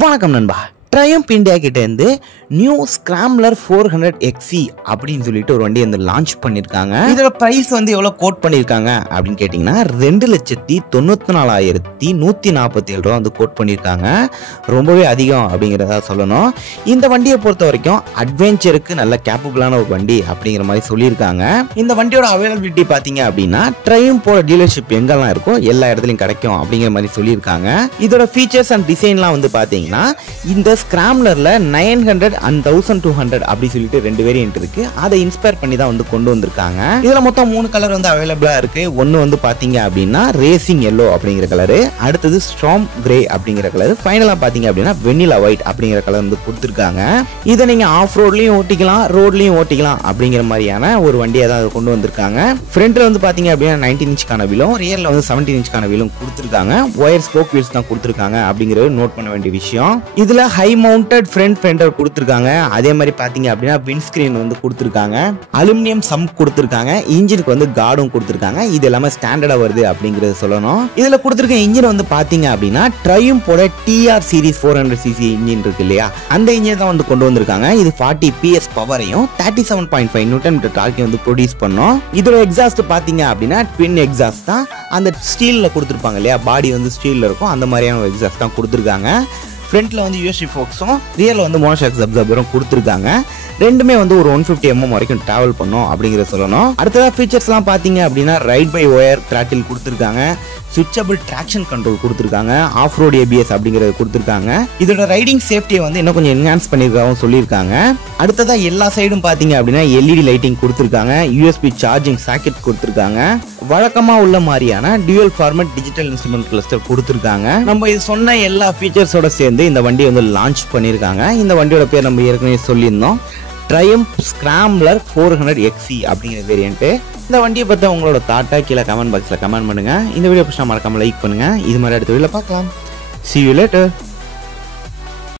வணக்கம் நண்பா. Triumph India கிட்ட இருந்து நியூ ஸ்கிராம்ப்லர் 400XC அப்படின்னு சொல்லிட்டு ஒரு வண்டி வந்து லான்ச் பண்ணியிருக்காங்க. இதோட பிரைஸ் வந்து எவ்வளோ கோட் பண்ணியிருக்காங்க அப்படின்னு கேட்டிங்கன்னா 2,94,147 ரூபா வந்து கோட் பண்ணியிருக்காங்க. ரொம்பவே அதிகம் அப்படிங்கிறதா சொல்லணும். இந்த வண்டியை பொறுத்த வரைக்கும் அட்வென்ச்சருக்கு நல்ல கேப்பபிளான ஒரு வண்டி அப்படிங்கிற மாதிரி சொல்லியிருக்காங்க. இந்த வண்டியோட அவைலபிலிட்டி பார்த்தீங்க அப்படின்னா ட்ரையம்போட டீலர்ஷிப் எங்கெல்லாம் இருக்கோ எல்லா இடத்துலையும் கிடைக்கும் அப்படிங்கிற மாதிரி சொல்லியிருக்காங்க. இதோட ஃபீச்சர்ஸ் அண்ட் டிசைன்லாம் வந்து பார்த்தீங்கன்னா இந்த ஸ்கிராம்ப்லர்ல 900 and 1200 அப்படி சொல்லிட்டு ரெண்டு வேரியன்ட் இருக்கு. அதை இன்ஸ்பயர் பண்ணி தான் வந்து கொண்டு வந்திருக்காங்க. இதுல மொத்தம் 3 கலர் வந்து அவைலபிளா இருக்கு. ஒன்னு வந்து பாத்தீங்க அப்படின்னா ரேசிங் எல்லோ அப்படிங்கிற கலரு, அடுத்தது ஸ்டார்ம் கிரே அப்படிங்கிற கலர், ஃபைனலா பாத்தீங்க அப்படின்னா வெண்ணிலா ஒயிட் அப்படிங்கிற கலர் வந்து கொடுத்துருக்காங்க. இதை நீங்க ஆஃப் ரோட்லயும் ஓட்டிக்கலாம், ரோட்லயும் ஓட்டிக்கலாம் அப்படிங்கிற மாதிரியான ஒரு வண்டியை தான் கொண்டு வந்திருக்காங்க. ஃப்ரண்ட்ல வந்து பாத்தீங்க அப்படின்னா 19 இன்ச்கான வீலும், ரியர்ல வந்து 17 இன்ச்கான வீலும் கொடுத்துருக்காங்க. ஒயர் ஸ்போக் வீல்ஸ் தான் கொடுத்துருக்காங்க அப்படிங்கிறது நோட் பண்ண வேண்டிய விஷயம். இதுல ஹை மவுண்டட் ஃப்ரண்ட் ஃபெண்டர் கொடுத்துருக்காங்க. அதே மாதிரி பாத்தீங்க அப்படின்னா விண்ட்ஸ்கிரீன் வந்து கொடுத்துருக்காங்க. அலுமினியம் சம்ப் கொடுத்துருக்காங்க. இன்ஜினுக்கு வந்து கார்டும் கொடுத்துருக்காங்க. இது எல்லாமே ஸ்டாண்டர்டா வருது அப்படிங்கறது சொல்லணும். இதுல கொடுத்துருக்க இன்ஜின் வந்து பாத்தீங்க அப்படின்னா ட்ரையம்போட TR சீரிஸ் 400cc இன்ஜின் இருக்கு இல்லையா, அந்த இன்ஜின் தான் வந்து கொண்டு வந்திருக்காங்க. இது 40 PS பவரையும் 37.5 நியூட்டன் மீட்டர் டார்க்கையும் வந்து ப்ரொடியூஸ் பண்ணும். இதோட எக்ஸாஸ்ட் பாத்தீங்க அப்படின்னா ட்வின் எக்ஸாஸ்ட் தான். அந்த ஸ்டீல்ல கொடுத்துருப்பாங்க இல்லையா, பாடி வந்து ஸ்டீல்ல இருக்கும், அந்த மாதிரியான எக்ஸாஸ்ட் தான் கொடுத்துருக்காங்க. ஃப்ரண்ட்ல வந்து யூஎஸ்டி ஃபோக்ஸும் ரியர்ல வந்து மோனோஷாக் அப்சார்பரும் கொடுத்துருக்காங்க. ரெண்டுமே வந்து ஒரு 150 mm வரைக்கும் டிராவல் பண்ணும் அப்படிங்கிறத சொல்லணும். அடுத்ததா ஃபீச்சர்ஸ்லாம் பார்த்தீங்க அப்படின்னா ரைட் பை ஒயர் த்ராட்டில் கொடுத்துருக்காங்க, சுவிட்சபிள் ட்ராக்ஷன் கண்ட்ரோல் கொடுத்துருக்காங்க, ஆஃப் ரோட் ABS அப்படிங்கிறது கொடுத்துருக்காங்க. இதோட ரைடிங் சேஃப்டியை வந்து இன்னும் கொஞ்சம் என்ஹான்ஸ் பண்ணியிருக்காகவும் சொல்லியிருக்காங்க. அடுத்ததா எல்லா சைடும் பார்த்தீங்க அப்படின்னா LED லைட்டிங் கொடுத்துருக்காங்க, USB சார்ஜிங் சாக்கெட் கொடுத்துருக்காங்க, வழக்கமாக உள்ள மாதிரியான dual format digital instrument cluster கொடுத்துருக்காங்க. நம்ம இது சொன்ன எல்லா ஃபீச்சர்ஸோட சேர்ந்து இந்த வண்டியை வந்து லான்ச் பண்ணியிருக்காங்க. இந்த வண்டியோட பேர் நம்ம ஏற்கனவே சொல்லியிருந்தோம், ட்ரையம்ப் ஸ்கிராம்ப்லர் 400XC அப்படிங்கிற வேரியன்ட். இந்த வண்டியை பற்றி உங்களோட தாட்டை கீழே கமெண்ட் பாக்ஸில் கமெண்ட் பண்ணுங்க. இந்த வீடியோ பிடிச்சா மறக்காம லைக் பண்ணுங்க. இது மாதிரி அடுத்த வீடியோவில் பார்க்கலாம். See you later.